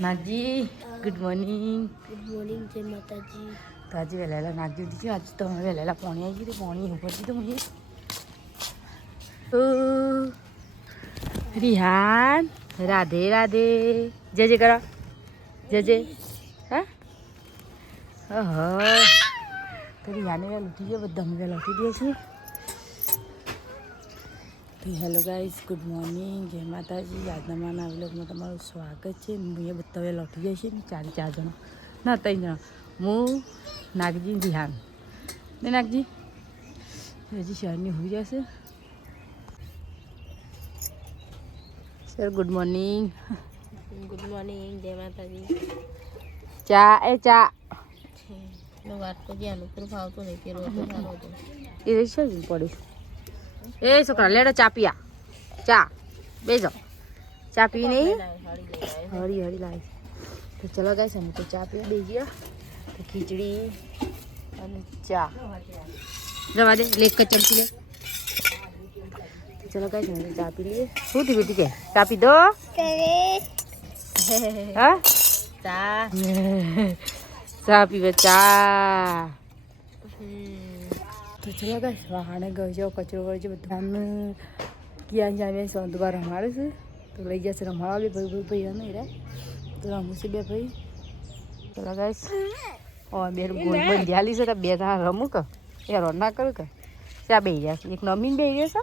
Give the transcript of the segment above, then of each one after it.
Nagji good morning. Good morning જય માતાજી. તો આજે વહેલા નાગજી દીધી આજે તો અમે વહેલા પાણી આવી ગયું પાણી ઉપર દીધું મને રિહાન રાધે રાધે જય જય કરો જય જય હા તો રિહાને વહેલા ઉઠી ગયા બધા અમે વહેલા ઉઠી ગયા છીએ. તો હેલો ગાઈઝ ગુડ મોર્નિંગ જય માતાજી. આજના માના વ્લોગમાં તમારું સ્વાગત છે. અહીંયા બધા વહેલા ઉઠી જાય છે ને ચાર જણા ના 3 જણા હું નાગજી રિહાન ને નાગજી હજી શહેરની હોઈ જશે. Sir good morning. Good morning જય માતાજી. ચા એ ચા વાત તો જ્યાં ઉપર ફાવતો નહીં કે રોજ સારો હતો એ છે જ પડે. એ છોકરા લેડો ચા પીયા ચા બેજો ચા પી નહીં હરી હરી લાવી. તો ચલો ગાઈસ અમે તો ચા પીવા બેસી ગયા. તો ખીચડી અને ચા જવા દે લેક ચમચી લે. ચલો ગાઈસ અમે તો ચા પી લઈએ. શું થી બેટી કે ચા પી દો હા ચા ચા પીવે ચા. તો ચલો ગાઈસ વાહણે ગયો જો કચરો વળજો બધાને ક્યાં જાવે સોંદવા રમાડે છે. તો લઈ જશે રમાડવા બે ભાઈ નહીં રે તો રમું છે બે ભાઈ. ચલો ગાઈસ ઓ બે ગોળ બંધી હાલી છે બે જણા રમું કે એ રો ના કરું કે ચા બેસી જશે. એક નમીન બેસી રહ્યો છે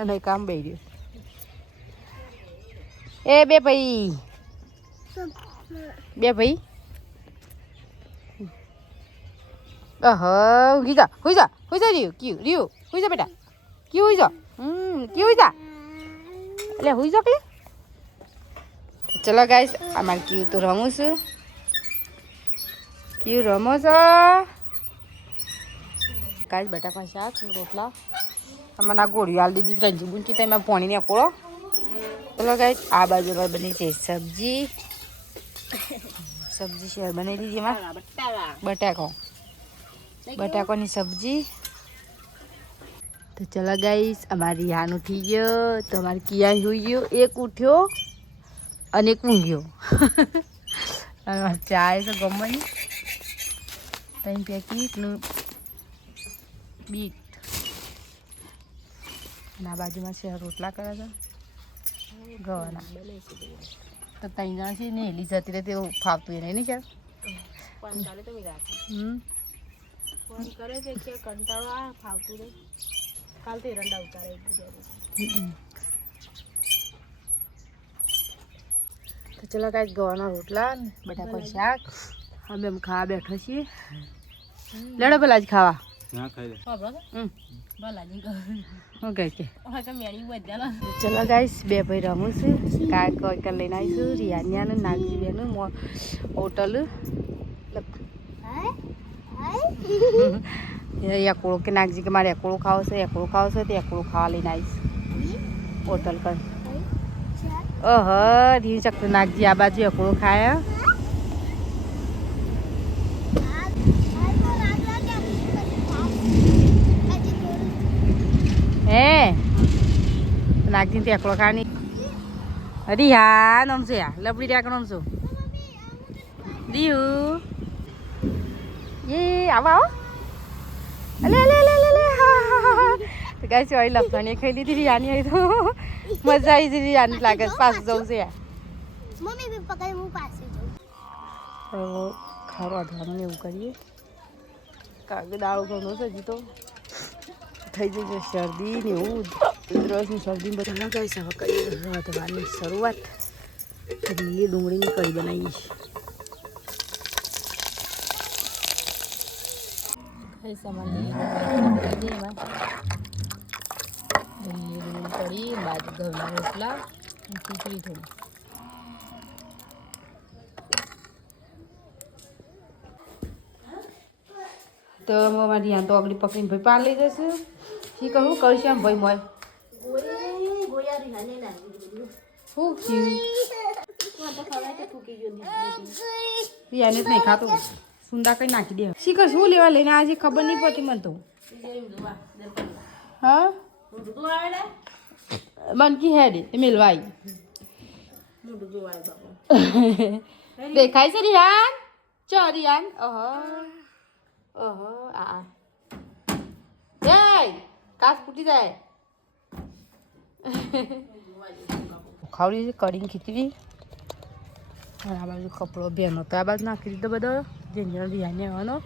અને કામ બેસી રહ્યો. એ બે ભાઈ હુઈ જા રીયું રીયું હુઈ જા બેટા ક્યું હુઈ જા ક્યું હુઈ જા એટલે હુઈ જા કે. ચલો ગાઈસ અમારે ક્યું તો રમું છું. ક્યું રમો છો ગાઈસ બટાકા શાક રોટલા અમારે આ ગોળીઓ હાલ દીધી રંજુ બુંચી તો એમાં પાણી ને કોળો. ચલો ગાઈસ આ બાજુ બની છે સબ્જી શેર બનાવી દીધી એમાં બટાકાની સબ્જી. તો ચલો ગાઈસ અમારી રિહાન ઉઠી ગયો તો અમારે કિયા હોઈ ગયો. એક ઉઠ્યો અને એક ઊંઘ્યો. ચા છે ગમવાની 3 પેકેટ બીટ ના બાજુમાં છે રોટલા કરે છે ગવાના. તો 3 જણા છે ને એલી જતી રહે તેવું ફાવતું એને નહીં ચાલ ફોન કરે તો ફોન કરે છે કે કંટાળો આ ફાવતું નહીં કાલ તો રંડા ઉતારે તો ચલો કાંઈક ગવાના રોટલા બટાકા શાક અમે એમ ખાવા બેઠો છીએ. લેડો પેલા જ ખાવા ચલો ગાઈસ બે ભાઈ રમું છું. કાંઈક લઈને આવીશું રિયાન્યા નાગજી બેનું હોટલ એકડો કે નાગજી કે મારે એકડો ખાવો છે તો એકડો ખાવા લઈને આવીશ હોટલ કર. ઓહો રીયું ચકતું નાગજી આ બાજુ એકડો ખાય. હે નાગજી તો એકડો ખાવાની રિયા નમ છે લપડી રહ્યા નમ છું રીયું એ આવો અલે ગાઈસ વાળી લપસણી ખાઈ લીધી રિયાની આવી તો મજા આવી હતી રિયાની લાગે પાછું જવું છે મમ્મી બી પકડી હું પાસે જઉં. ખાવા ધોવાનું એવું કરીએ કાગળ દાળો ઘણો છે હજી તો થઈ જશે શરદી ને એવું ઉધરસની શરદી બધા ગાઈસ હવે કરીએ રાંધવાની શરૂઆત કરીએ. ડુંગળીની કઢી બનાવીએ કઢી બાજુ ઘઉંના રોટલા ખીચડી થોડી. તો મારી યાન તો આગળ પકડીને ભાઈ પાર લઈ જશે. શી કહું કરશે આમ ભાઈ મોય શું થયું યાને જ નહીં ખાતું સુંદા કઈ નાખી દે. શીખર શું લેવા લઈને આજે ખબર નહીં પડતી મને તો. હા મનકી હેડ મેલવાઈ મોઢું જોવાય બાપા દેખાય છે રિયાન ચો રિયાન ઓહો ઓહો આ જય કાસ ફૂટી જાય ખાવડી છે કઢી ખીચડી અને આ બાજુ કપડો બેનો તો આ બાજુ નાખી દીધો બધો જેને રિયાને આવવાનો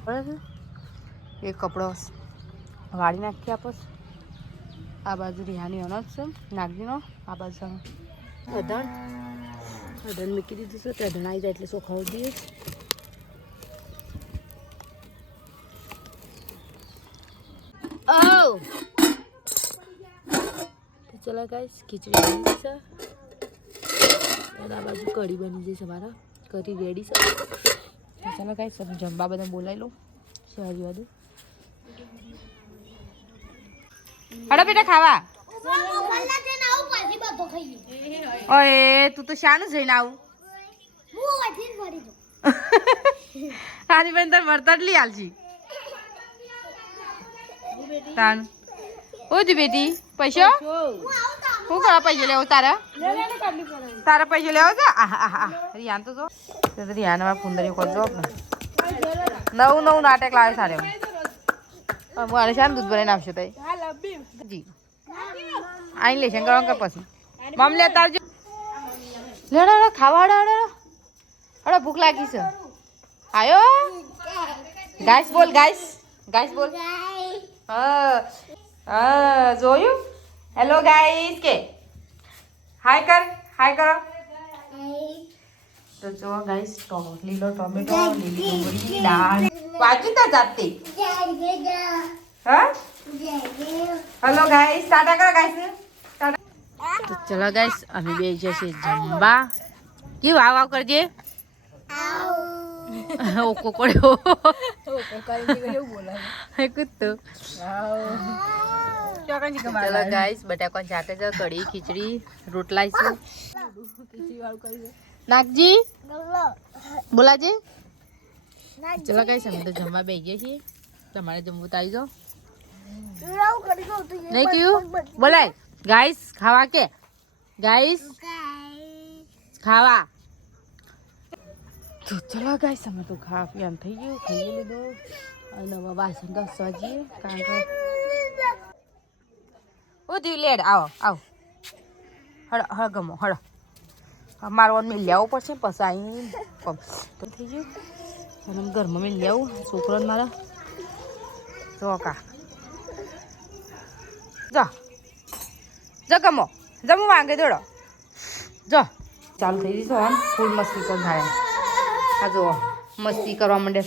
બરાબર એક કપડો વાળી નાખી આપો આ બાજુ રિહાની અનાજ છે નાગજીનો આ બાજુ અધણ મૂકી દીધું છે તે અધણ આવી જાય એટલે ચોખાવું દઈએ ચલો ગાઈસ ખીચડી બની છે અને આ બાજુ કઢી બની જશે મારા કઢી રેડી છે ચાલો ગાઈસ તમે જમવા બધા બોલાવી લો સારી વાત હડો બેટા ખાવા ઓએ તું તો શાનું જઈને આવું આની બેન તાર વર્તડ લઈ આલજી તાન ઓ જી બેટી પૈસા શું કરવા પૈસા લેવો તારા તારા પૈસા લેવો છે રિયાન તો જો રિયાન માં કુંદરી કરજો નવું નવું નાટક લાવે સારે મારે શાનું દૂધ બનાવીને આપશો તઈ જી આઈ લેશન કરવા કે પછી મમ લેતા આવજો લેડો ખાવા હડો હડો ભૂખ લાગી છે આયો ગાઈસ બોલ ગાઈસ બોલ હા જોયું હેલો ગાઈસ કે હાય કરો તો જો ગાઈસ લીલો ટોમેટો લીલી ડુંગળી દાળ વાંચી તા જાતે હા હેલો ગાઈસ ટાટા કરો ગાઈસ તો ચલો ગાઈસ અમે બે જશે જમવા કેવું આવ કરજે ઓકો પડ્યો કુત્તો ચલો ગાઈસ બટાકા ચાકે છે કઢી ખીચડી રોટલા છે નાગજી બોલાજી ચલો ગાઈસ અમે તો જમવા બેસી ગયા છીએ તમારે જમવું તો આવી જાઓ નહીં કયું બોલાય ગાઈસ ખાવા કે ગાઈસ ખાવા તો ચલો ગાઈસ અમે તો ખા પીવાનું થઈ ગયું ખાઈ લીધો અને હવે વાસણ ઘસવા જઈએ કારણ કે ઓ લેડ આવો હળ ગમો હળ મારવાનું મેં લેવું પડશે પછી અહીં તો થઈ ગયું અને ઘરમાં મેં લેવું છોકરાને મારા ચોકા જો ગમો જમું માંગે દોડો જો ચાલુ થઈ જઈશું આમ ફૂલ મસ્તી કર થાય આ જુઓ મસ્તી કરવા માંડે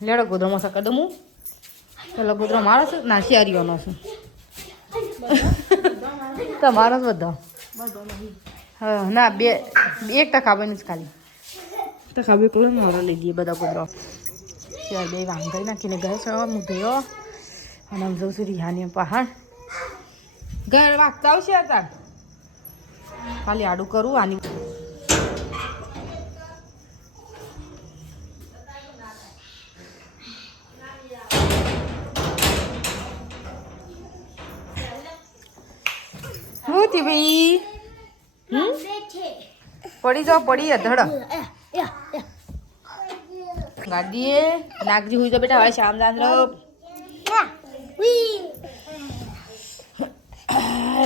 લેડો ગોદરો મસા કરી દઉં હું પેલો ગોદરો મારો છે ના શિયારીઓનો છે તમારો જ બધો હા ના બે 1% બની જ ખાલી ટકા બે કલો મારો લઈ દઈએ બધા ગોદરો શિયાર બે વાંગી નાખીને ગયો છે હું ધોયો અને આમ જઉં છું રિહાની પહાડ ઘર વાગતા આવશે તાર ખાલી આડું કરું આની શું થયું ભાઈ પડી જાઓ પડી ધડ ગાડીએ નાગજી હુઈ જાઓ બેટા હવે શામ દાંત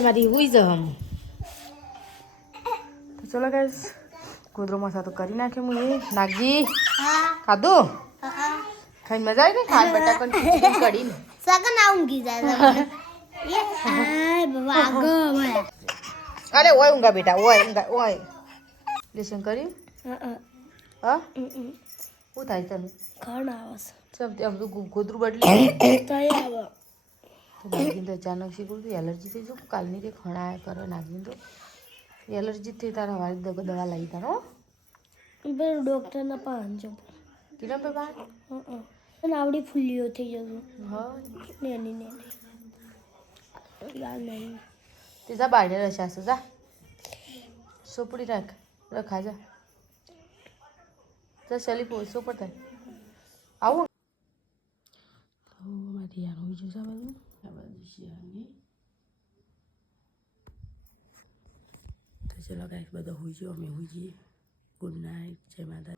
મારી હુઈ જાઓ હમ તો ચલો ગાઈસ ગોદરો મસા તો કરી નાખે હું એ નાગજી ખાધું ખાઈને મજા આવી ગઈ ખાન બટાકા કઢીને સગન આઉંગી જાય અરે ઓય ઊંઘા બેટા ઓય લેસન કર્યું હા શું થાય તને ખાણ આવે સબ આમ તો ગોદરું બદલી તઈ આવે તો નાગીને તો અચાનક શીખું છું એલર્જી થઈ જવું કાલની તે ખણાયા કરો નાગીને તો એલર્જી થઈ તારા વાળી દવા લઈ તારો બે ડોક્ટરના પાન જો કિલો પે બાર અને આવડી ફૂલીઓ થઈ જતું હા નેની યાર નહીં તે જા બાળને રસાશે જા સોપડી રખા જા સલી પોઈસો પર થાય આવું તો મારી યાર હોઈ જશે આ બાજુ શિયાળની ચલો ગાઈસ બધો હોઈ ગયો અમે હોઈ જઈએ ગુડ નાઇટ જય માતા